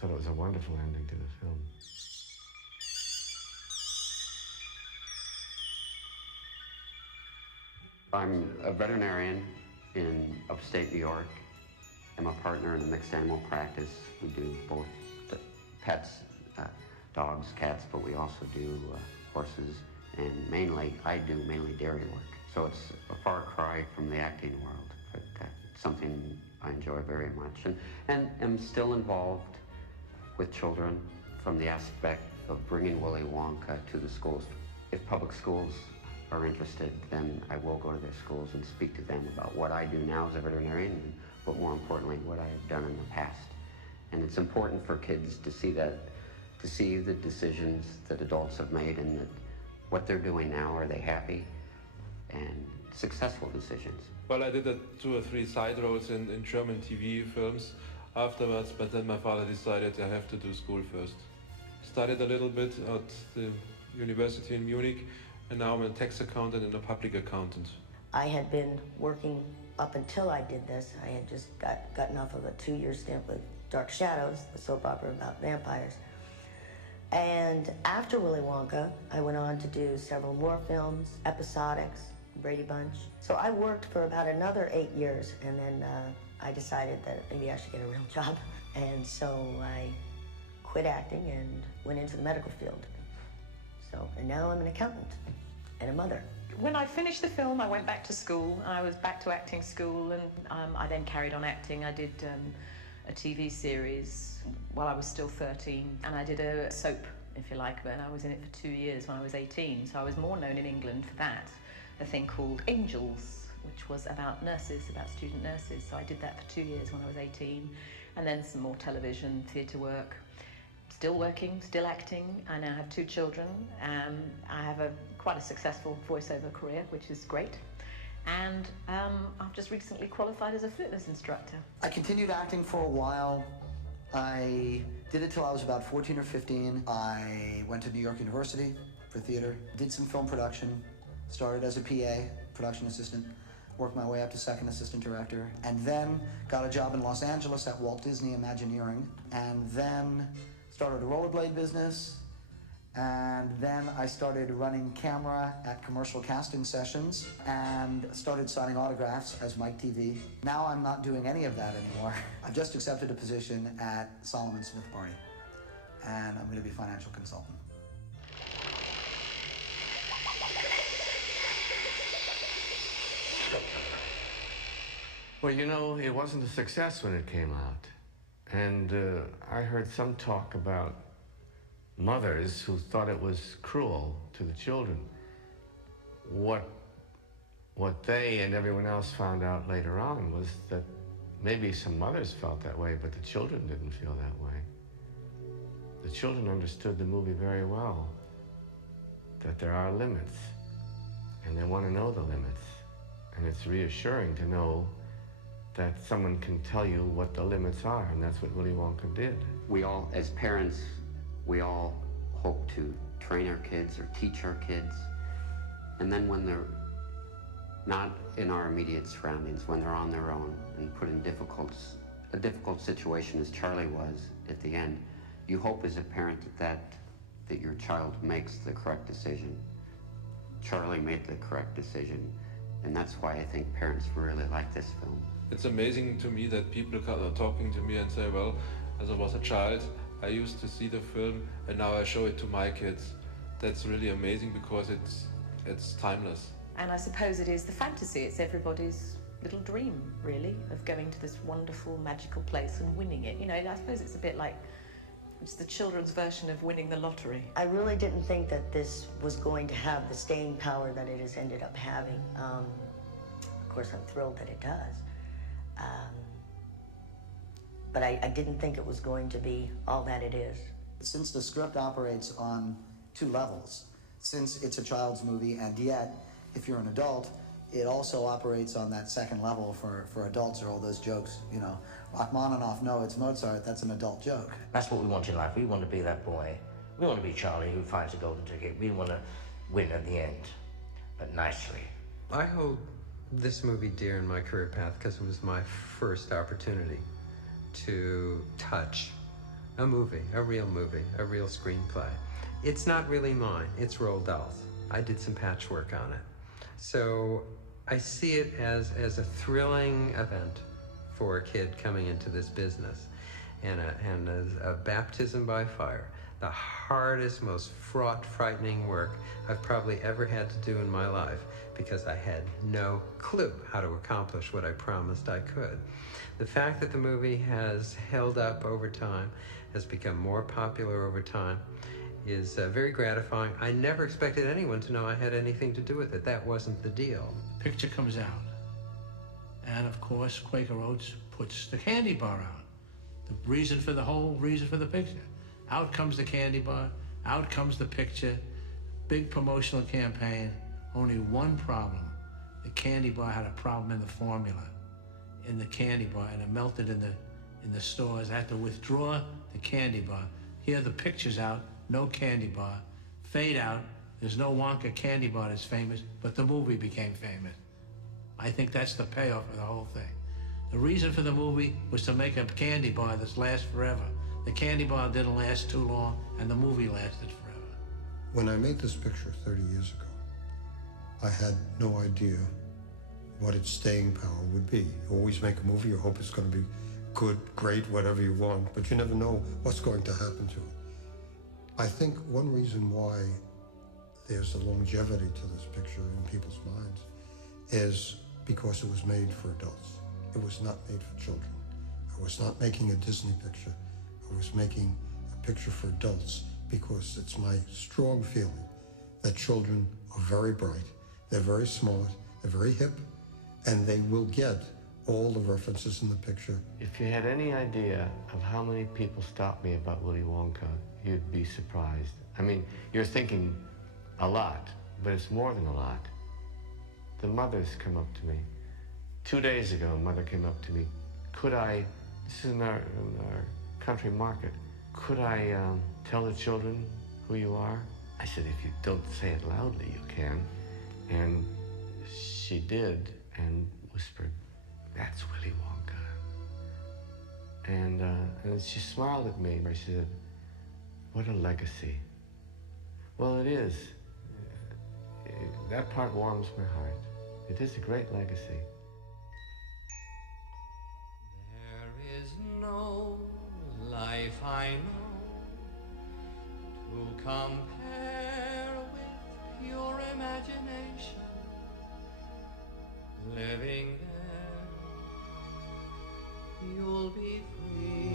thought it was a wonderful ending to the film. I'm a veterinarian in upstate New York. I'm a partner in a mixed animal practice. We do both pets, dogs, cats, but we also do horses, and I do mainly dairy work. So it's a far cry from the acting world, but it's something I enjoy very much. And am still involved with children from the aspect of bringing Willy Wonka to the schools. If public schools are interested, then I will go to their schools and speak to them about what I do now as a veterinarian, but more importantly, what I have done in the past. And it's important for kids to see the decisions that adults have made, and that what they're doing now, are they happy, and successful decisions. Well, I did 2 or 3 side roles in German TV films afterwards, but then my father decided I have to do school first. Studied a little bit at the university in Munich, and now I'm a tax accountant and a public accountant. I had been working up until I did this. I had just gotten off of a 2-year stint with Dark Shadows, the soap opera about vampires. And after Willy Wonka, I went on to do several more films, episodics, Brady Bunch. So I worked for about another 8 years, and then I decided that maybe I should get a real job. And so I quit acting and went into the medical field. And now I'm an accountant and a mother. When I finished the film, I went back to school. I was back to acting school, and I then carried on acting. I did a TV series while I was still 13, and I did a soap, if you like, but I was in it for 2 years when I was 18, so I was more known in England for that, a thing called Angels, which was about nurses, about student nurses. So I did that for 2 years when I was 18, and then some more television, theatre work. Still working, still acting. I now have 2 children. I have quite a successful voiceover career, which is great. And I've just recently qualified as a fitness instructor. I continued acting for a while. I did it till I was about 14 or 15. I went to New York University for theater, did some film production, started as a PA, production assistant, worked my way up to second assistant director, and then got a job in Los Angeles at Walt Disney Imagineering, and then started a rollerblade business, and then I started running camera at commercial casting sessions and started signing autographs as Mike TV. Now I'm not doing any of that anymore. I've just accepted a position at Solomon Smith Barney, and I'm going to be a financial consultant. Well, you know, it wasn't a success when it came out. And I heard some talk about mothers who thought it was cruel to the children. What they and everyone else found out later on was that maybe some mothers felt that way, but the children didn't feel that way. The children understood the movie very well, that there are limits, and they want to know the limits. And it's reassuring to know that someone can tell you what the limits are, and that's what Willy Wonka did. We all, as parents, we all hope to train our kids or teach our kids, and then when they're not in our immediate surroundings, when they're on their own and put in a difficult situation, as Charlie was at the end, you hope as a parent that your child makes the correct decision. Charlie made the correct decision, and that's why I think parents really like this film. It's amazing to me that people are talking to me and say, well, as I was a child, I used to see the film and now I show it to my kids. That's really amazing because it's timeless. And I suppose it is the fantasy. It's everybody's little dream, really, of going to this wonderful, magical place and winning it. You know, I suppose it's a bit like it's the children's version of winning the lottery. I really didn't think that this was going to have the staying power that it has ended up having. Of course, I'm thrilled that it does. But I didn't think it was going to be all that it is. Since the script operates on 2 levels, since it's a child's movie, and yet, if you're an adult, it also operates on that second level for adults, or all those jokes, you know, Rachmaninoff, no, it's Mozart, that's an adult joke. That's what we want in life. We want to be that boy. We want to be Charlie who finds a golden ticket. We want to win at the end, but nicely. I hold this movie dear in my career path because it was my first opportunity to touch a movie, a real screenplay. It's not really mine, it's Roald Dahl's. I did some patchwork on it. So I see it as a thrilling event for a kid coming into this business, and as a baptism by fire. The hardest, most fraught, frightening work I've probably ever had to do in my life, because I had no clue how to accomplish what I promised I could. The fact that the movie has held up over time, has become more popular over time, is very gratifying. I never expected anyone to know I had anything to do with it. That wasn't the deal. Picture comes out, and of course Quaker Oats puts the candy bar out. The whole reason for the picture. Out comes the candy bar, out comes the picture, big promotional campaign. Only one problem. The candy bar had a problem in the formula, in the candy bar, and it melted in the stores. I had to withdraw the candy bar. Here the picture's out, no candy bar. Fade out, there's no Wonka candy bar that's famous, but the movie became famous. I think that's the payoff of the whole thing. The reason for the movie was to make a candy bar that lasts forever. The candy bar didn't last too long, and the movie lasted forever. When I made this picture 30 years ago, I had no idea what its staying power would be. You always make a movie, you hope it's going to be good, great, whatever you want, but you never know what's going to happen to it. I think one reason why there's a longevity to this picture in people's minds is because it was made for adults. It was not made for children. I was not making a Disney picture. I was making a picture for adults because it's my strong feeling that children are very bright, they're very smart, they're very hip, and they will get all the references in the picture. If you had any idea of how many people stop me about Willy Wonka, you'd be surprised. I mean, you're thinking a lot, but it's more than a lot. The mothers come up to me. 2 days ago, a mother came up to me. This is in our country market, could I tell the children who you are? I said, if you don't say it loudly, you can. And she did, and whispered, that's Willy Wonka. And she smiled at me, and she said, what a legacy. Well, it is. That part warms my heart. It is a great legacy. There is no life I know to compare with pure imagination. Living there, you'll be free.